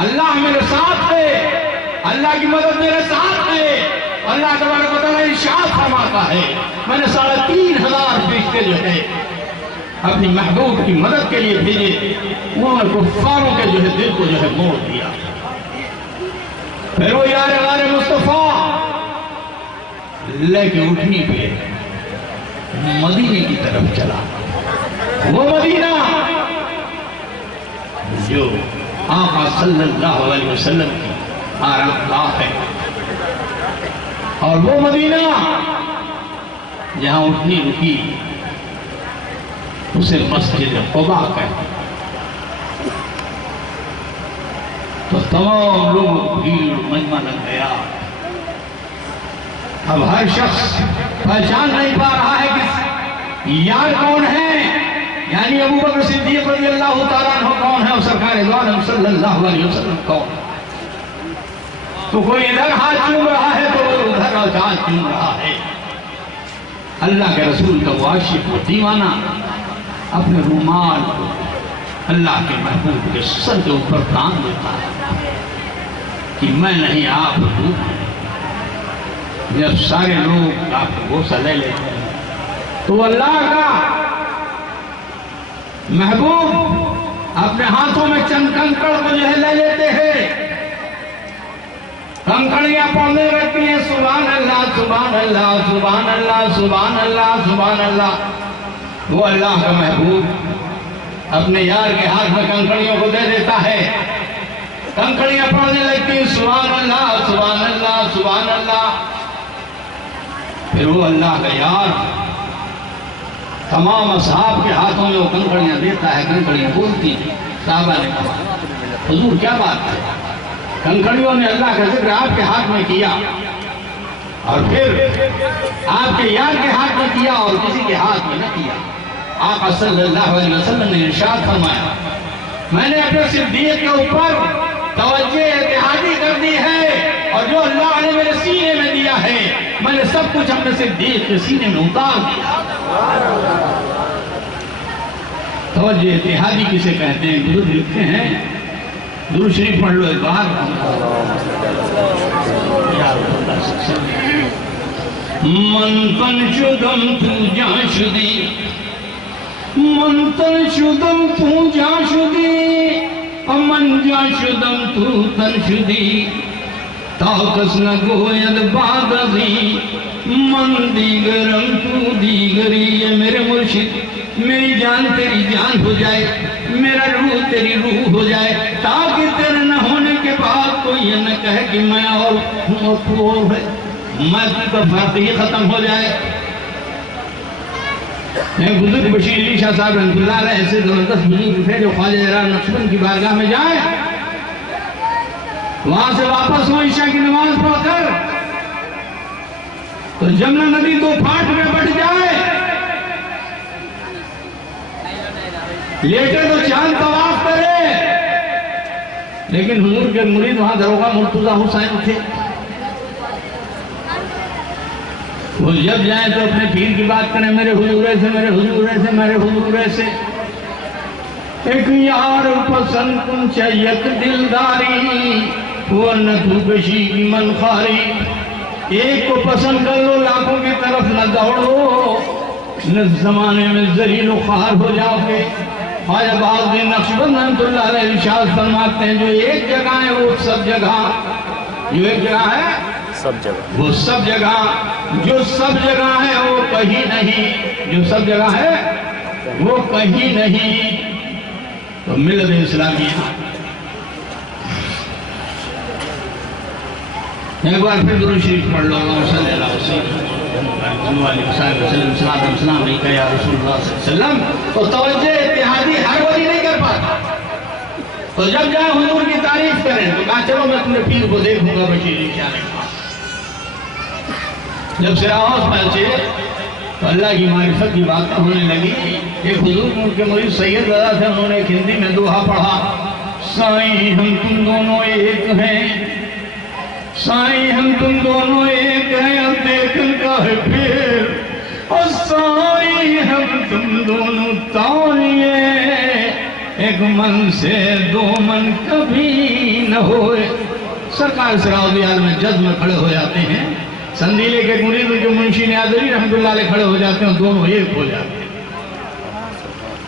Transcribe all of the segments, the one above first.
اللہ میرے ساتھ ہے، اللہ کی مدد میرے ساتھ ہے۔ اللہ تبارک و تعالیٰ ارشاد فرماتا ہے میں نے 3,500 فرشتے جو ہے اپنی محبوب کی مدد کے لیے بھیجے، انہوں نے کفاروں کے جو ہے دل کو جو ہے موڑ دیا۔ پھر وہ یار غار مصطفیٰ لے کے اٹھنی پہ مدینے کی طرف چلا، وہ مدینہ جو آقا صلی اللہ علیہ وسلم کی آرام گاہ ہے، اور وہ مدینہ جہاں اٹھنی رکی اسے مسجد قباء کہتے ہیں۔ تو تمام لوگ بھیڑ مجمع لگ گیا۔ اب ہر شخص پہچان نہیں پا رہا ہے کہ یار کون ہے، یعنی ابو بکر صدیق رضی اللہ تعالیٰ عنہ کون ہے اور سرکار دو عالم صلی اللہ علیہ وسلم کون ہے۔ تو کوئی ادھر ہاتھ چوم رہا ہے تو وہ ادھر ہاتھ چوم رہا ہے۔ اللہ کے رسول کا وہ عاشق و دیوانہ اپنے رومال کو اللہ کے محبوب کے سر کے اوپر تان دیتا ہے کہ میں نہیں آپ ہوں۔ جب سارے لوگ آپ کو غوثہ لے لیتے ہیں تو اللہ کا محبوب اپنے ہاتھوں میں چند کنکڑ کو جو ہے لے لیتے ہیں، کنکڑیاں پڑھنے رہتی ہیں سبحان اللہ سبحان اللہ سبحان اللہ سبحان اللہ سبحان اللہ۔ وہ اللہ کا محبوب اپنے یار کے ہاتھ میں کنکڑیوں کو دے دیتا ہے، کنکڑیاں پڑھنے لگتی ہیں سبحان اللہ سبحان اللہ سبحان اللہ۔ پھر وہ اللہ کا یار تمام اصحاب کے ہاتھوں میں وہ کنکڑیاں دیتا ہے، کنکڑیاں بولتی ہیں۔ صحابہ نے کہا حضور کیا بات ہے؟ کنکڑیوں نے اللہ کا ذکر آپ کے ہاتھ میں کیا اور پھر آپ کے یار کے ہاتھ میں کیا اور کسی کے ہاتھ میں نہ کیا۔ آقا صلی اللہ علیہ وسلم نے ارشاد فرمایا میں نے اپنے صدیق کے اوپر توجہ اتحادی کر دی ہے، اور جو اللہ نے میرے سینے میں دیا ہے میں نے سب کچھ اپنے صدیق کے سینے میں اتار دیا۔ توجہ اتحادی کسے کہتے ہیں؟ بزرگ لکھتے ہیں، درود شریف پڑھ لو ایک بار۔ من تن شدم تو جان شدی، من تن شدم تو جان شدی، من جان شدم تو تن شدی، تا کس نہ گوید باغی، من دیگرم تو دیگری۔ یہ میرے مرشد میری جان تیری جان ہو جائے، میرا روح تیری روح ہو جائے، تاکہ تیرے نہ ہونے کے بعد کوئی یہ نہ کہے کہ میں اور ہوں اور تو اور ہے، میں تو فرق ہی ختم ہو جائے۔ بزرگ بشیر علی شاہ صاحب رحمۃ اللہ علیہ ایسے زبردست بزرگ تھے جو خواجہ جلال نقشبند کی بارگاہ میں جائیں، وہاں سے واپس ہو عشاء کی نماز پڑھ کر تو جمنا ندی دو پھاٹ میں بٹ جائے، لیٹے تو چاند طواف کرے، لیکن حضور کے مرید وہاں دروغہ مرتضی حسین تھے، وہ جب جائیں تو اپنے پیر کی بات کریں میرے حضورے سے میرے حضورے سے میرے حضورے سے۔ ایک یار پسند کن چیت دلداری، ورنہ تو کشی کی منخاری۔ ایک کو پسند کر لو لاکھوں کی طرف نہ دوڑو، نہ زمانے میں ذلیل و خوار ہو جاؤ گے۔ خواجہ بہاؤالدین نقشبند رحمۃ اللہ علیہ ارشاد فرماتے ہیں جو ایک جگہ ہے وہ سب جگہ، جو ایک جگہ ہے سب جگہ، وہ سب جگہ، جو سب جگہ ہے وہ کہیں نہیں، جو سب جگہ ہے وہ کہیں نہیں۔ تو ملت اسلامیہ ایک بار پھر درود شریف پڑھ لو، اللہم صلی اللہ علیہ وسلم، صلاۃ و سلام علیکہ یا رسول اللہ صلی اللہ علیہ وسلم۔ تو توجہ اتحادی ہر ولی نہیں کر پاتا، تو جب جائیں حضور کی تعریف کریں تو کہا چلو میں اپنے پیر کو دیکھوں گا۔ بشیر علی شاہ نے کہا جب سراحوس پہنچے تو اللہ کی معرفت کی بات ہونے لگی۔ ایک حضور کے مرید سید رضا تھے، انہوں نے ایک ہندی میں دوہا پڑھا، سائیں ہم تم دونوں ایک ہیں، سائیں ہم تم دونوں ایک ہیں، اب دیکھن کا ہے پھر، اور سائیں ہم تم دونوں تاریے، ایک من سے دو من کبھی نہ ہوئے. سرکار سراؤدی عالم میں جذب میں کھڑے ہو جاتے ہیں. سندیلے کے مرید جو منشی نیازری رحمۃ اللہ علیہ کھڑے ہو جاتے ہیں, دونوں ایک ہو جاتے ہیں.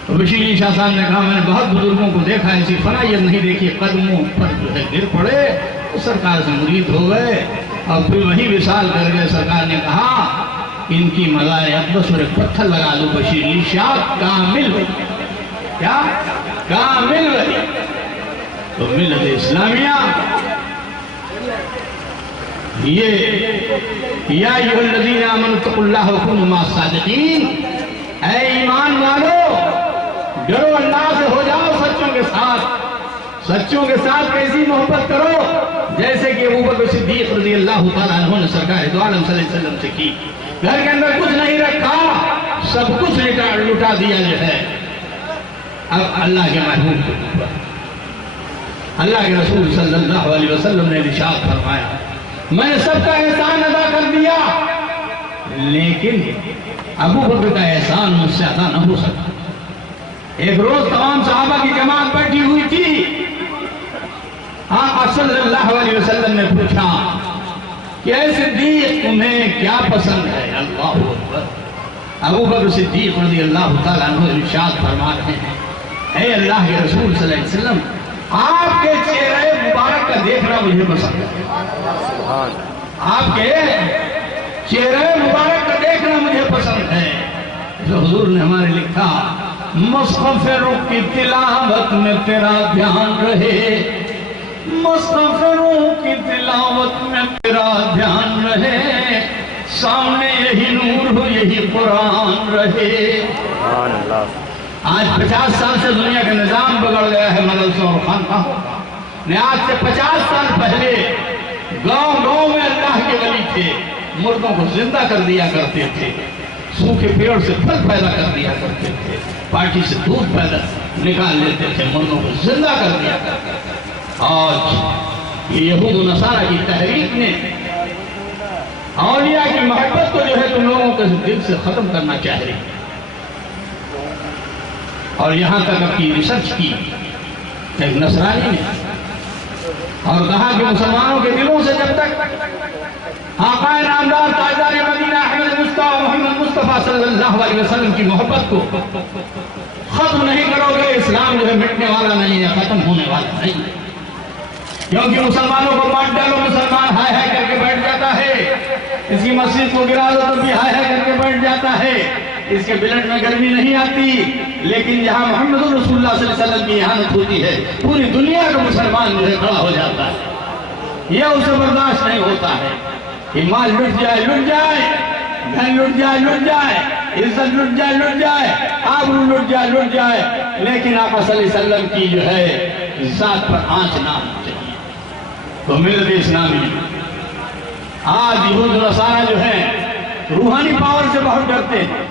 تو بشیر شاہ صاحب نے کہا میں نے بہت بزرگوں کو دیکھا ایسی فنائیت نہیں دیکھی, قدموں پر جو ہے گر پڑے تو سرکار سے مرید ہو گئے اور پھر وہی وصال کر گئے. سرکار نے کہا ان کی مزار اقدس پر ایک پتھر لگا دو. بشیر شاہ کامل ہوئی, کیا کامل ہوئی. تو ملت اسلامیہ یہ یا ایھا الذین آمنوا اتقوا اللہ وکونوا مع الصادقین, اے ایمان والو ڈرو اللہ سے, ہو جاؤ سچوں کے ساتھ. سچوں کے ساتھ کیسی محبت کرو جیسے کہ ابو بکر صدیق رضی اللہ تعالیٰ عنہ نے سرکار دو عالم صلی اللہ علیہ وسلم سے کی. گھر کے اندر کچھ نہیں رکھا, سب کچھ لٹا دیا جو ہے. اب اللہ کے محبوب کے اوپر اللہ کے رسول صلی اللہ علیہ وسلم نے ارشاد فرمایا میں نے سب کا احسان ادا کر دیا, لیکن ابو بکر کا احسان مجھ سے ادا نہ ہو سکا. ایک روز تمام صحابہ کی جماعت بیٹھی ہوئی تھی. آقا صلی اللہ علیہ وسلم نے پوچھا کہ اے صدیق تمہیں کیا پسند ہے؟ اللہ اکبر. ابو بکر صدیق رضی اللہ تعالیٰ عنہ ارشاد فرما رہے ہیں اے اللہ کے رسول صلی اللہ علیہ وسلم آپ کے چہرے مبارک کا دیکھنا مجھے پسند ہے. آپ کے چہرے مبارک کا دیکھنا مجھے پسند ہے. جو حضور نے ہمارے لکھا مصحف رخ کی تلاوت میں تیرا دھیان رہے, مصحف رخ کی تلاوت میں تیرا دھیان رہے, سامنے یہی نور ہو یہی قرآن رہے. آج 50 سال سے دنیا کا نظام بگڑ گیا ہے مدرسوں اور خانقاہوں کا. آج سے 50 سال پہلے گاؤں گاؤں میں اللہ کے ولی تھے, مردوں کو زندہ کر دیا کرتے تھے, سوکھے پیڑ سے پھل پیدا کر دیا کرتے تھے, پارٹی سے دودھ پیدا نکال لیتے تھے, مردوں کو زندہ کر دیا کرتے تھے. آج یہ یہود و نصارہ کی تحریک نے اولیاء کی محبت کو جو ہے تم لوگوں کے دل سے ختم کرنا چاہ رہی ہے. اور یہاں تک اپنی ریسرچ کی ایک نصرانی نے اور کہا کہ مسلمانوں کے دلوں سے جب تک آقا نامدار تاجدار مدینہ احمد مصطفیٰ محمد مصطفیٰ صلی اللہ علیہ وسلم کی محبت کو ختم نہیں کرو گے, اسلام جو ہے مٹنے والا نہیں ہے, ختم ہونے والا نہیں ہے. کیونکہ مسلمانوں کو بانٹ ڈالو, مسلمان ہائے ہائے کر کے بیٹھ جاتا ہے. اس کی مسجد کو گرا دو تو بھی ہائے ہائے کر کے بیٹھ جاتا ہے. اس کے بلٹ میں گرمی نہیں آتی, لیکن جہاں محمد رسول اللہ صلی اللہ علیہ وسلم کی اہانت ہوتی ہے پوری دنیا کا مسلمان جو ہے کھڑا ہو جاتا ہے. یہ اسے برداشت نہیں ہوتا ہے کہ مال لٹ جائے لٹ جائے, گھر لٹ جائے لٹ جائے, عزت لٹ جائے لٹ جائے, آبرو لٹ جائے لٹ جائے, لیکن آقا صلی اللہ علیہ وسلم کی جو ہے ذات پر آنچ نہ ہونی چاہیے. تو ملت اسلامی آج یہود و نصارہ جو ہیں روحانی پاور سے بہت ڈرتے ہیں.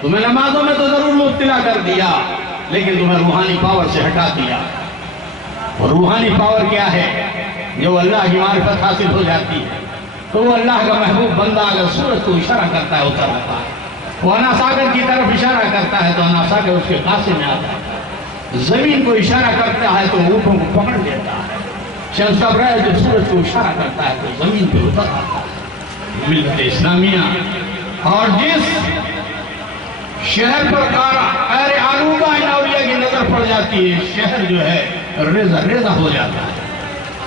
تمہیں نمازوں میں تو ضرور مبتلا کر دیا, لیکن تمہیں روحانی پاور سے ہٹا دیا. اور روحانی پاور کیا ہے؟ جو اللہ کی معرفت حاصل ہو جاتی ہے تو وہ اللہ کا محبوب بندہ اگر سورج کو اشارہ کرتا ہے اتر آتا ہے, وہ انا ساگر کی طرف اشارہ کرتا ہے تو انا ساگر اس کے قاصے میں آتا ہے, زمین کو اشارہ کرتا ہے تو اونٹوں کو پکڑ لیتا ہے, شمس ابراج جو سورج کو اشارہ کرتا ہے تو زمین پہ اتر آتا ہے. ملت اسلامیہ اور جس شہر پر قیر آلودہ ان اولیاء کی نظر پڑ جاتی ہے, شہر جو ہے ریزہ ریزہ ہو جاتا ہے.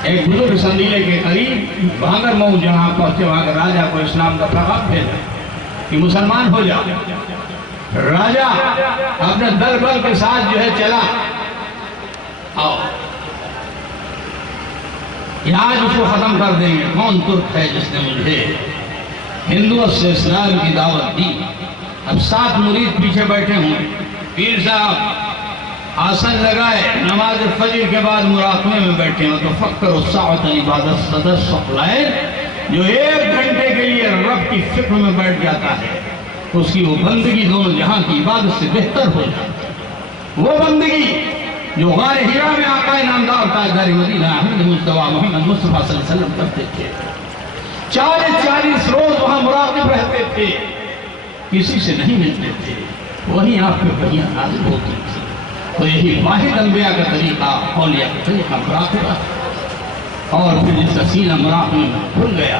ایک بزرگ سندیلے کے قریب بھانگر مئو جہاں پہنچے وہاں کے راجہ کو اسلام کا پیغام بھیجا کہ مسلمان ہو جاؤ. راجہ اپنے دل بل کے ساتھ جو ہے چلا, آؤ آج اس کو ختم کر دیں گے. کون ترک ہے جس نے مجھے ہندوت سے اسلام کی دعوت دی؟ اب 7 مرید پیچھے بیٹھے ہوں, پیر صاحب آسن لگائے, نماز فجر کے بعد مراقبے میں بیٹھے ہیں. تو فکر الساعۃ عبادت صدر سقلائے, جو 1 گھنٹے کے لیے رب کی فکر میں بیٹھ جاتا ہے اس کی وہ بندگی دونوں جہاں کی عبادت سے بہتر ہو جاتی ہے. وہ بندگی جو غار ہیرا میں آقا نامدار تاجدار مدینہ احمد مصطفیٰ محمد مصطفیٰ صلی اللہ علیہ وسلم کرتے تھے. 40 روز وہاں مراقب رہتے تھے, کسی سے نہیں ملتے تھے, وہیں آپ پہ وحیاں نازل ہوتی تھی. تو یہی واحد انبیاء کا طریقہ, اولیاء کا طریقہ مراقبہ. اور پھر جس کا سینہ مراحل میں کھل گیا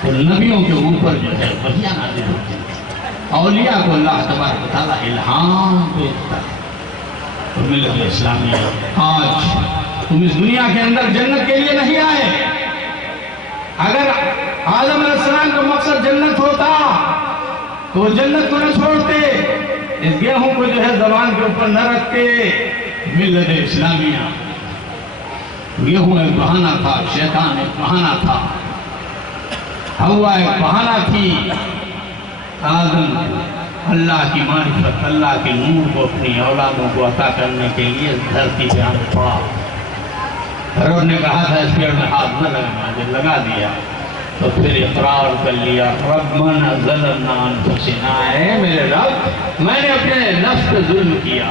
تو نبیوں کے اوپر جو ہے وحیاں نازل ہوتی ہیں، اولیاء کو اللہ تبارک و تعالیٰ الہام بھیجتا ہے۔ تو ملت اسلامیہ آج تم اس دنیا کے اندر جنت کے لیے نہیں آئے۔ اگر آدم علیہ السلام کا مقصد جنت ہوتا تو وہ جنت کو نہ چھوڑتے، اس گیہوں کو جو ہے زبان کے اوپر نہ رکھتے۔ ملت اسلامیہ گیہوں ایک بہانہ تھا، شیطان ایک بہانہ تھا، ہوا ایک بہانہ تھی۔ آدم اللہ کی معرفت، اللہ کے نور کو اپنی اولادوں کو عطا کرنے کے لیے دھرتی پہ آنا پڑا۔ رب نے کہا تھا اس پیڑ میں ہاتھ نہ لگانا، جب لگا دیا تو پھر اقرار کر لیا، ربنا ظلمنا انفسنا، اے میرے رب میں نے اپنے نفس پہ ظلم کیا۔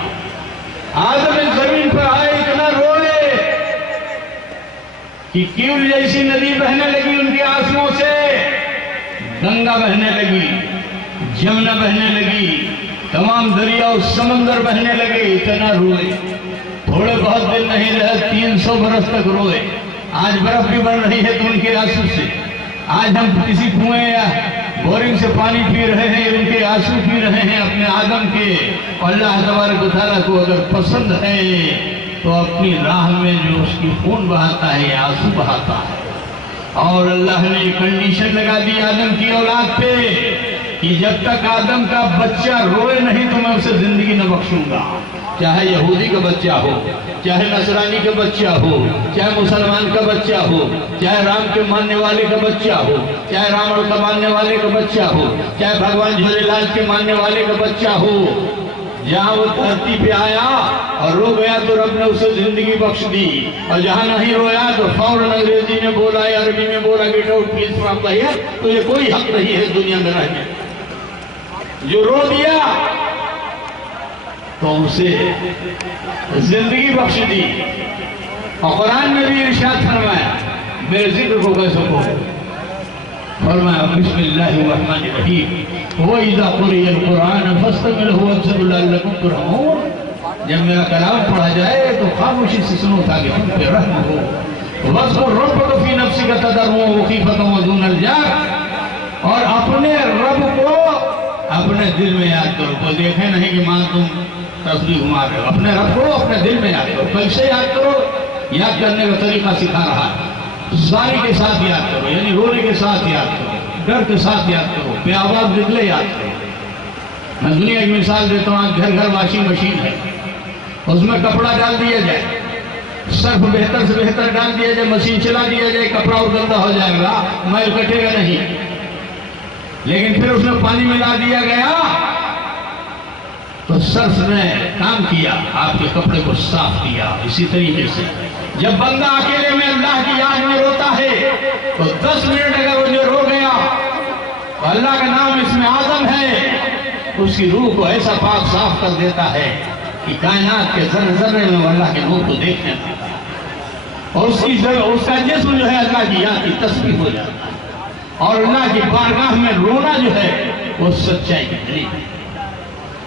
آدم اس زمین پر آئے اتنا روئے کہ کیول جیسی ندی بہنے لگی ان کے آنسوؤں سے، گنگا بہنے لگی، جمنا بہنے لگی، تمام دریا و سمندر بہنے لگے، اتنا روئے۔ تھوڑے بہت دن نہیں رہے، 300 برس تک روئے۔ آج برف بھی بڑھ رہی ہے تو ان کے آنسو سے، آج ہم کسی کنویں یا بورنگ سے پانی پی رہے ہیں، ان کے آنسو پی رہے ہیں اپنے آدم کے۔ اللہ تبارک و تعالیٰ کو اگر پسند ہے تو اپنی راہ میں جو اس کی خون بہاتا ہے، آنسو بہاتا ہے۔ اور اللہ نے یہ کنڈیشن لگا دی آدم کی اولاد پہ کہ جب تک آدم کا بچہ روئے نہیں تو میں اسے زندگی نہ بخشوں گا، چاہے یہودی کا بچہ ہو، چاہے نصرانی کا بچہ ہو، چاہے مسلمان کا بچہ ہو، چاہے رام کے ماننے والے کا بچہ ہو، چاہے راوڑ کا ماننے والے کا بچہ ہو، چاہے بھگوان جھولے لال کے ماننے والے کا بچہ ہو۔ جہاں وہ دھرتی پہ آیا اور رو گیا تو رب نے اسے زندگی بخش دی، اور جہاں نہیں رویا تو فوراً انگریزی میں بولا یا عربی میں بولا get out please from the here, تجھے کوئی حق نہیں ہے دنیا میں رہنے۔ جو رو دیا تو اسے زندگی بخش دی۔ اور قرآن میں بھی ارشاد فرمایا، میرے ذکر کو کیسے کو فرمایا، بسم اللہ الرحمن الرحیم، وَإِذَا قُرِئَ الْقُرْآنَ فَاسْتَمِعُوا وَانصِتُوا لَعَلَّكُمْ تُرْحَمُونَ۔ جب میرا کلام پڑھا جائے تو خاموشی سے سنو تاکہ تم پہ رحم ہو۔ وَاذْكُرْ رَبَّكَ فِي نَفْسِكَ تَضَرُّعًا وَخِيفَةً وَدُونَ الْجَهْرِ، اور اپنے رب کو اپنے دل میں یاد کرو۔ کوئی دیکھے نہیں کہ ماں تم تصویر گھما رہے ہو، اپنے رب کو اپنے دل میں یاد کرو۔ کیسے یاد کرو؟ یاد کرنے کا طریقہ سکھا رہا ہے، زاری کے ساتھ یاد کرو، یعنی رونے کے ساتھ یاد کرو، ڈر کے ساتھ یاد کرو، بے آواز نکلے یاد کرو۔ میں دنیا کی مثال دیتا ہوں، گھر گھر واشنگ مشین ہے، اس میں کپڑا ڈال دیا جائے، صرف بہتر سے بہتر ڈال دیا جائے، مشین چلا دیا جائے، کپڑا اور گندا ہو جائے گا، میل کٹے گا نہیں۔ لیکن پھر اس میں پانی ملا دیا گیا تو صرف نے کام کیا، آپ کے کپڑے کو صاف کیا۔ اسی طریقے سے جب بندہ اکیلے میں اللہ کی یاد میں روتا ہے تو 10 منٹ اگر وہ جو رو گیا تو اللہ کا نام اس میں اعظم ہے، اس کی روح کو ایسا پاک صاف کر دیتا ہے کہ کائنات کے ذرے ذرے میں وہ اللہ کے نور کو دیکھنے لگتا ہے، اور اس کا جسم جو ہے اللہ کی یاد کی تسبیح ہو جاتا ہے۔ اور اللہ کی بارگاہ میں رونا جو ہے وہ سچائی کی دلیل ہے۔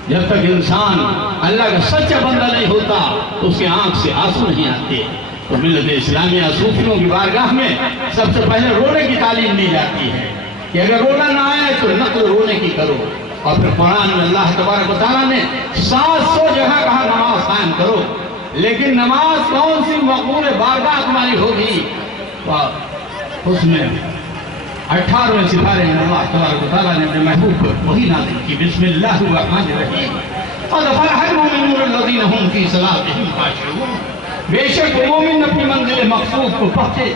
جب تک انسان اللہ کا سچا بندہ نہیں ہوتا تو اس کے آنکھ سے آنسو نہیں آتے۔ تو ملت اسلامیہ صوفیوں کی بارگاہ میں سب سے پہلے رونے کی تعلیم دی جاتی ہے کہ اگر رونا نہ آئے تو نقل رونے کی کرو۔ اور پھر قرآن میں اللہ تبارک و تعالیٰ نے 700 جگہ کہا نماز قائم کرو، لیکن نماز کون سی مقبول بارگاہ تمہاری ہوگی؟ اس میں 18ویں سپارے میں اللہ تبارک و تعالیٰ نے اپنے محبوب کو وہی نازل کی، بسم اللہ الرحمن الرحیم، قَدْ أَفْلَحَ الْمُؤْمِنُونَ الَّذِينَ هُمْ فِي صَلَاتِهِمْ خَاشِعُونَ۔ بے شک مومن اپنی منزل مقصود کو پہنچے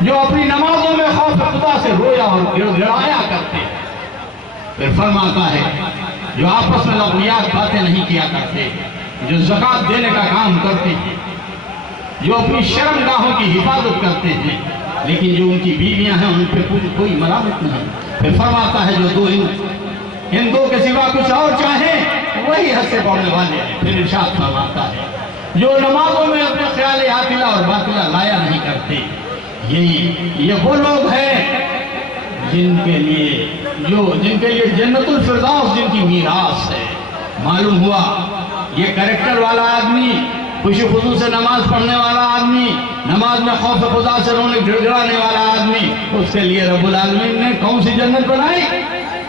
جو اپنی نمازوں میں خوف خدا سے رویا اور گڑ گڑایا کرتے۔ پھر فرماتا ہے جو آپس میں لغویات باتیں نہیں کیا کرتے، جو زکوٰۃ دینے کا کام کرتے ہیں، جو اپنی شرمگاہوں کی حفاظت کرتے ہیں، لیکن جو ان کی بیویاں ہیں ان پہ کوئی ملامت نہیں۔ پھر فرماتا ہے جو ان دو کے سوا کچھ اور چاہیں وہی حد سے بڑھنے والے ہیں۔ پھر ارشاد فرماتا ہے جو نمازوں میں اپنے خیال عاطلہ اور باطلہ لایا نہیں کرتے، یہ وہ لوگ ہیں جن کے لیے جنت الفردوس جن کی میراث ہے۔ معلوم ہوا یہ کریکٹر والا آدمی، خوشی خضوع سے نماز پڑھنے والا آدمی، نماز میں خوف خدا سے رونے گڑگڑانے والا آدمی، اس کے لیے رب العالمین نے کون سی جنت بنائی؟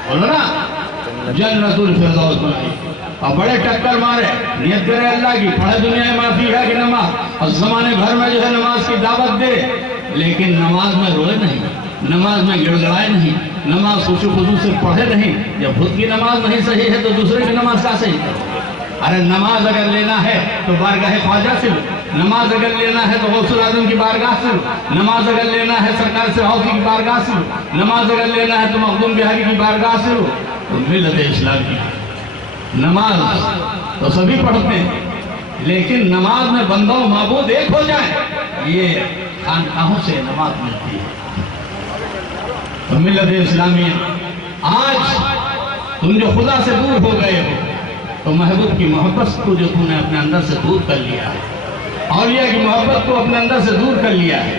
بولو نا، جنت الفردوس بنائی۔ اور بڑے ٹکر مارے، نیت کرے اللہ کی، پڑھے دنیا میں فیہا کی نماز، اور زمانے بھر میں جو ہے نماز کی دعوت دے، لیکن نماز میں روئے نہیں، نماز میں گڑگڑائے نہیں، نماز خشوع و خضوع سے پڑھے نہیں۔ جب خود کی نماز نہیں صحیح ہے تو دوسرے کی نماز کا صحیح کرو۔ ارے نماز اگر لینا ہے تو بارگاہ خواجہ سے لو، نماز اگر لینا ہے تو غوث الاعظم کی بارگاہ سے لو، نماز اگر لینا ہے سرکار سے حوثی کی بارگاہ سے لو، نماز اگر لینا ہے تو مخدوم بہاری کی بارگاہ سے لو۔ تو ملت اسلام کی نماز تو سبھی پڑھتے ہیں، لیکن نماز میں بندہ و معبود ایک ہو جائیں، یہ خانقاہوں سے نماز ملتی ہے۔ تو ملت اسلامیہ، آج تم جو خدا سے دور ہو گئے ہو تو محبوب کی محبت کو جو تم نے اپنے اندر سے دور کر لیا ہے، اولیاء کی محبت کو اپنے اندر سے دور کر لیا ہے،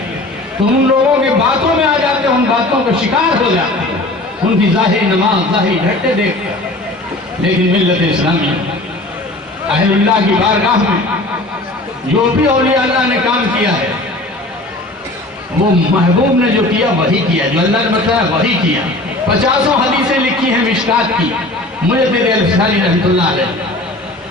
تم ان لوگوں کے باتوں میں آ جاتے ہو، ان باتوں کو شکار ہو جاتے ہو، ان کی ظاہری نماز، ظاہری گھٹے دیکھ کر۔ لیکن ملت اسلامیہ، اہل اللہ کی بارگاہ میں جو بھی اولیاء اللہ نے کام کیا ہے، وہ محبوب نے جو کیا وہی کیا، جو اللہ نے بتایا وہی کیا۔ 50 حدیثیں لکھی ہیں مشکات کی، مجدد الفسانی رحمۃ اللہ علیہ،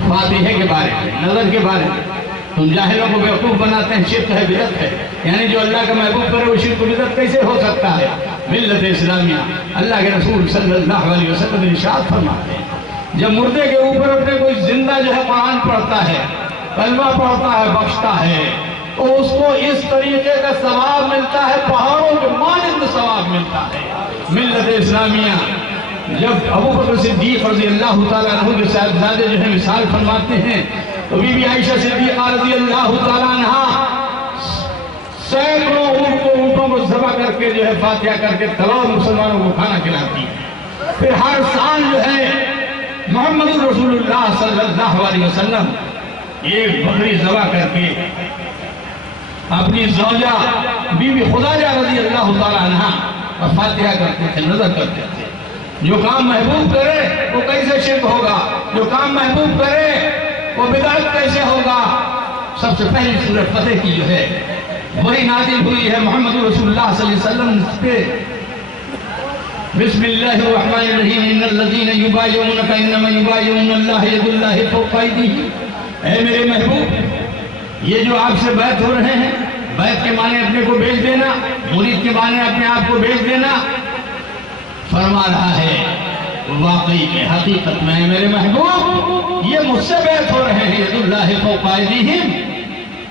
فاتحہ کے بارے میں، نظر کے بارے میں۔ تم جاہلوں کو بیوقوف بناتے ہیں، شرک ہے، بدعت ہے، یعنی جو اللہ کا محبوب کرے وہ شرک و بدعت کیسے ہو سکتا ہے؟ ملت اسلامیہ، اللہ کے رسول صلی اللہ علیہ وسلم ارشاد فرماتے ہیں، جب مردے کے اوپر اپنے کوئی زندہ جو ہے قرآن پڑھتا ہے، کلمہ پڑھتا ہے، بخشتا ہے، تو اس کو اس طریقے کا ثواب ملتا ہے، پہاڑوں کے مانند ثواب ملتا ہے۔ ملت اسلامیہ، جب ابو بکر صدیق رضی اللہ تعالیٰ عنہ کے صاحبزادے جو ہیں مثال فرماتے ہیں، تو بی بی عائشہ صدیقہ رضی اللہ تعالیٰ عنہ سینکڑوں اونٹوں کو ذبح کر کے جو ہے فاتحہ کر کے تمام مسلمانوں کو کھانا کھلاتی ہے۔ پھر ہر سال جو ہے محمد رسول اللہ صلی اللہ علیہ وسلم ایک بکری ذبح کر کے اپنی زوجہ بی بی خداجہ رضی اللہ تعالیٰ عنہ اور فاتحہ کرتے تھے، نظر کرتے تھے۔ جو کام محبوب کرے وہ کیسے شرک ہوگا، جو کام محبوب کرے وہ بدعت کیسے ہوگا۔ سب سے پہلی سورۃ فتح کی جو ہے وہی نازل ہوئی ہے محمد رسول اللہ صلی اللہ علیہ وسلم پہ، بسم اللہ الرحمن الرحیم، ان الذین یبایعونک انما یبایعون اللہ ید اللہ فوق ایدیہم۔ اے میرے محبوب، یہ جو آپ سے بیعت ہو رہے ہیں، بیعت کے معنی اپنے کو بیچ دینا، مرید کے معنی اپنے آپ کو بیچ دینا، فرما رہا ہے واقعی میں حقیقت میں میرے محبوب یہ مجھ سے بیعت ہو رہے ہیں، ید اللہ فوق ایدیہم،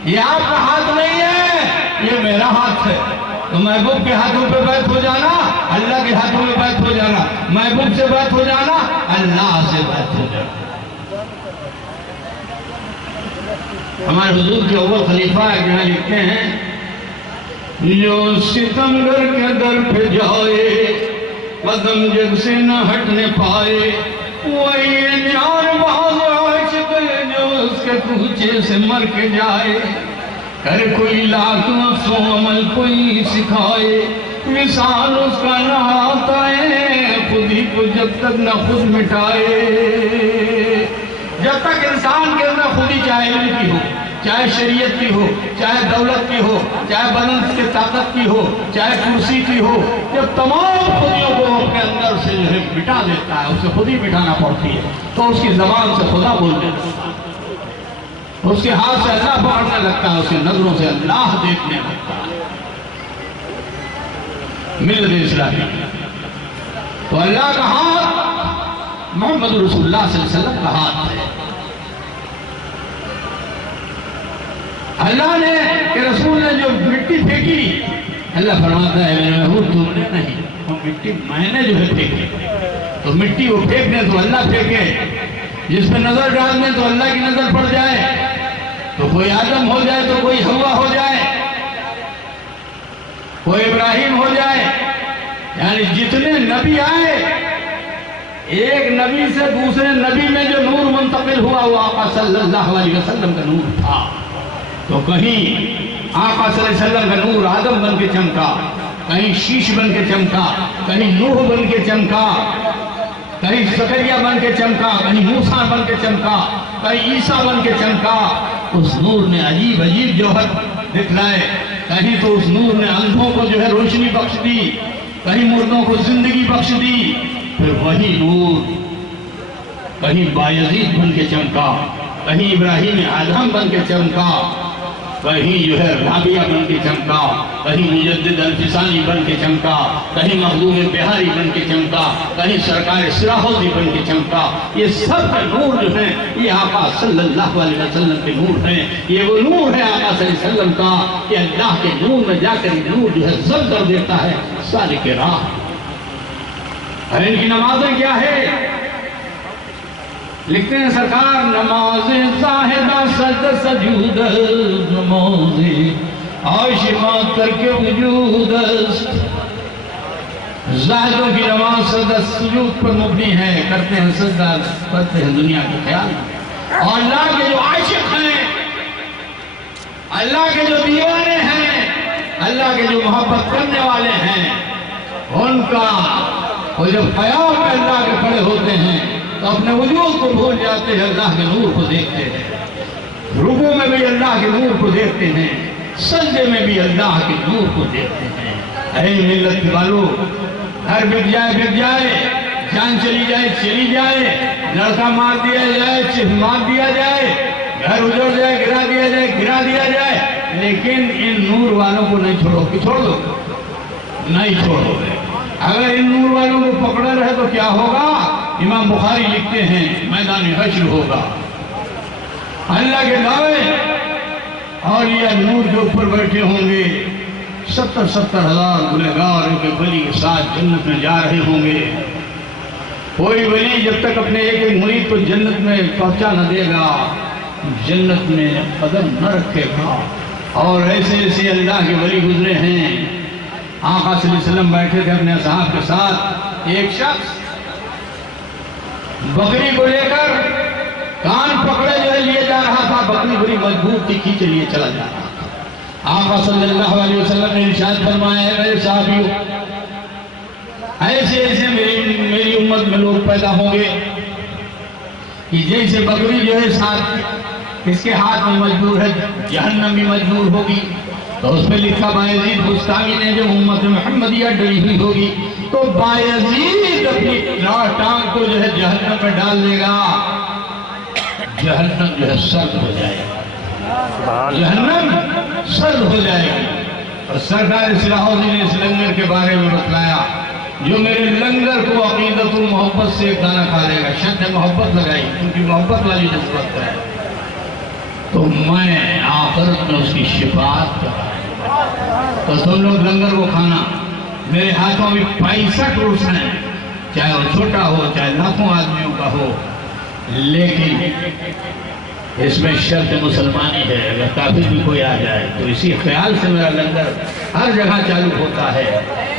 یہ آپ کا ہاتھ نہیں ہے، یہ میرا ہاتھ ہے۔ تو محبوب کے ہاتھوں پہ بیعت ہو جانا، اللہ کے ہاتھوں میں بیعت ہو جانا، محبوب سے بیعت ہو جانا، اللہ سے بیعت ہو جانا۔ ہمارے حضور کے اول خلیفہ یہاں لکھتے ہیں، جو ستمگر کے در پہ جائے قدم جگ سے نہ ہٹنے پائے، وہی جان باز عاشق جو اس کے کوچے سے مر کے جائے، کر کوئی لاکھ نفس و عمل کوئی سکھائے، مثال اس کا نہ آتا ہے خود ہی کو جب تک نہ خود مٹائے۔ جب تک انسان کے اندر خود ہی چاہے علم کی ہو، چاہے شریعت کی ہو، چاہے دولت کی ہو، چاہے بدن کی طاقت کی ہو، چاہے کرسی کی ہو، جب تمام خودیوں کو اپنے اندر سے جو ہے مٹا دیتا ہے، اسے خود ہی مٹانا پڑتی ہے، تو اس کی زبان سے خدا بولنے لگتا ہے، اس کے ہاتھ سے اللہ پکڑنے لگتا ہے، اس کی نظروں سے اللہ دیکھنے لگتا ہے۔ ملت اسلامی، تو اللہ کا ہاتھ محمد رسول اللہ صلی اللہ علیہ وسلم کا ہاتھ ہے۔ اللہ نے کہ رسول نے جو مٹی پھینکی، اللہ فرماتا ہے میرے محبوب تم نے نہیں، وہ مٹی میں نے جو ہے پھینکی، تو مٹی وہ پھینک دیں تو اللہ پھینکے، جس پہ نظر ڈال دیں تو اللہ کی نظر پڑ جائے، تو کوئی آدم ہو جائے تو کوئی حوا ہو جائے، کوئی ابراہیم ہو جائے، یعنی جتنے نبی آئے، ایک نبی سے دوسرے نبی میں جو نور منتقل ہوا وہ آقا صلی اللہ علیہ وسلم کا نور تھا۔ تو کہیں آقا صلی اللہ علیہ وسلم کا نور آدم بن کے چمکا، کہیں شیش بن کے چمکا، کہیں نوح بن کے چمکا، کہیں زکریا بن کے چمکا، کہیں موسیٰ بن کے چمکا، کہیں عیسیٰ بن کے چمکا۔ اس نور نے عجیب عجیب جوہر دکھلائے، کہیں تو اس نور نے اندھوں کو جو ہے روشنی بخش دی، کہیں مردوں کو زندگی بخش دی، پھر وہی نور کہیں بایزید بن کے چمکا، کہیں ابراہیم اعظم بن کے چمکا، کہیں جو ہے رابعہ بن کے چمکا، کہیں مجدد الفسانی بن کے چمکا، کہیں مخدوم بہاری بن کے چمکا، کہیں سرکار سراہوزی بن کے چمکا۔ یہ سب کے نور جو ہیں یہ آقا صلی اللہ علیہ وسلم کے نور ہیں۔ یہ وہ نور ہے آقا صلی اللہ علیہ وسلم کا کہ اللہ کے نور میں جا کر یہ نور جو ہے ضبط کر دیتا ہے سالک راہ۔ اور ان کی نمازیں کیا ہے؟ لکھتے ہیں سرکار نماز زاہدہ سجدہ سجود نماز عاشقاں ترک وجود زاہدوں کی نماز سجدہ سجود پر مبنی ہے، کرتے ہیں سجدہ کرتے ہیں دنیا کے خیال، اور اللہ کے جو عاشق ہیں، اللہ کے جو دیوانے ہیں، اللہ کے جو محبت کرنے والے ہیں، ان کا وہ جب قیام میں اللہ کے کھڑے ہوتے ہیں تو اپنے وجود کو بھول جاتے ہیں، اللہ کے نور کو دیکھتے ہیں، رکوع میں بھی اللہ کے نور کو دیکھتے ہیں، سجدے میں بھی اللہ کے نور کو دیکھتے ہیں۔ اے ملت والو، گھر بک جائے، جان چلی جائے، لڑکا مار دیا جائے، مار دیا جائے، گھر اجڑ جائے، گرا دیا جائے، لیکن ان نور والوں کو نہیں چھوڑو کہ چھوڑ دو، نہیں چھوڑو گے۔ اگر ان نور والوں کو پکڑے رہے تو کیا ہوگا؟ امام بخاری لکھتے ہیں میدان حشر ہوگا، اللہ کے دعوے اور یہ نور کے اوپر بیٹھے ہوں گے، 70,000 گنہگار ان کے ولی کے ساتھ جنت میں جا رہے ہوں گے۔ کوئی ولی جب تک اپنے ایک مرید کو جنت میں پہنچا نہ دے گا، جنت میں قدم نہ رکھے گا۔ اور ایسے اللہ کے ولی گزرے ہیں۔ آقا صلی اللہ علیہ وسلم بیٹھے تھے اپنے اصحاب کے ساتھ، ایک شخص بکری کو لے کر کان پکڑے جو ہے لیے جا رہا تھا، بکری بڑی مضبوط تھی، کھینچے لیے چلا جا رہا تھا۔ آقا صلی اللہ علیہ وسلم نے ارشاد فرمایا ہے میرے صحابیوں، ایسے میری امت میں لوگ پیدا ہوں گے کہ جیسے بکری جو ہے ساتھ اس کے ہاتھ میں مجبور ہے، جہنم بھی مجبور ہوگی، تو اس پہ لکھا بایزید بستامی نے جو امت محمدیہ ڈری ہوئی ہوگی تو بایزید اپنی ٹانگ کو جو ہے جہنم میں ڈال دے گا، جہنم جو ہے سرد ہو جائے گی، جہنم سرد ہو جائے گی۔ اور سرکار سراہوزی نے اس لنگر کے بارے میں بتلایا، جو میرے لنگر کو عقیدت و محبت سے ایک دانہ کھا لے گا، شد محبت لگائی، کیونکہ محبت والی نسبت ہے، تو میں آخرت میں اس کی شفاعت کرا۔ تو تم لوگ لنگر کو کھانا، میرے ہاتھوں میں 65 روٹس ہیں، چاہے وہ چھوٹا ہو چاہے لاکھوں آدمیوں کا ہو، لیکن اس میں شرط مسلمانی ہے، اگر کافر بھی کوئی آ جائے تو اسی خیال سے میرا لنگر ہر جگہ چالو ہوتا ہے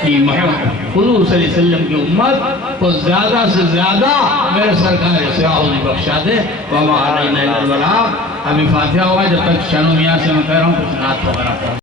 کہ حضور صلی اللہ علیہ وسلم کی امت کو زیادہ سے زیادہ میرے سرکار سراہوزی بخشا دے۔ وَمَا عَلَيْنَا إِلَّا الْبَلَاغُ۔ ابھی فاتحہ ہوگا، جب تک شانو میاں سے میں کہہ رہا ہوں کچھ نعت وغیرہ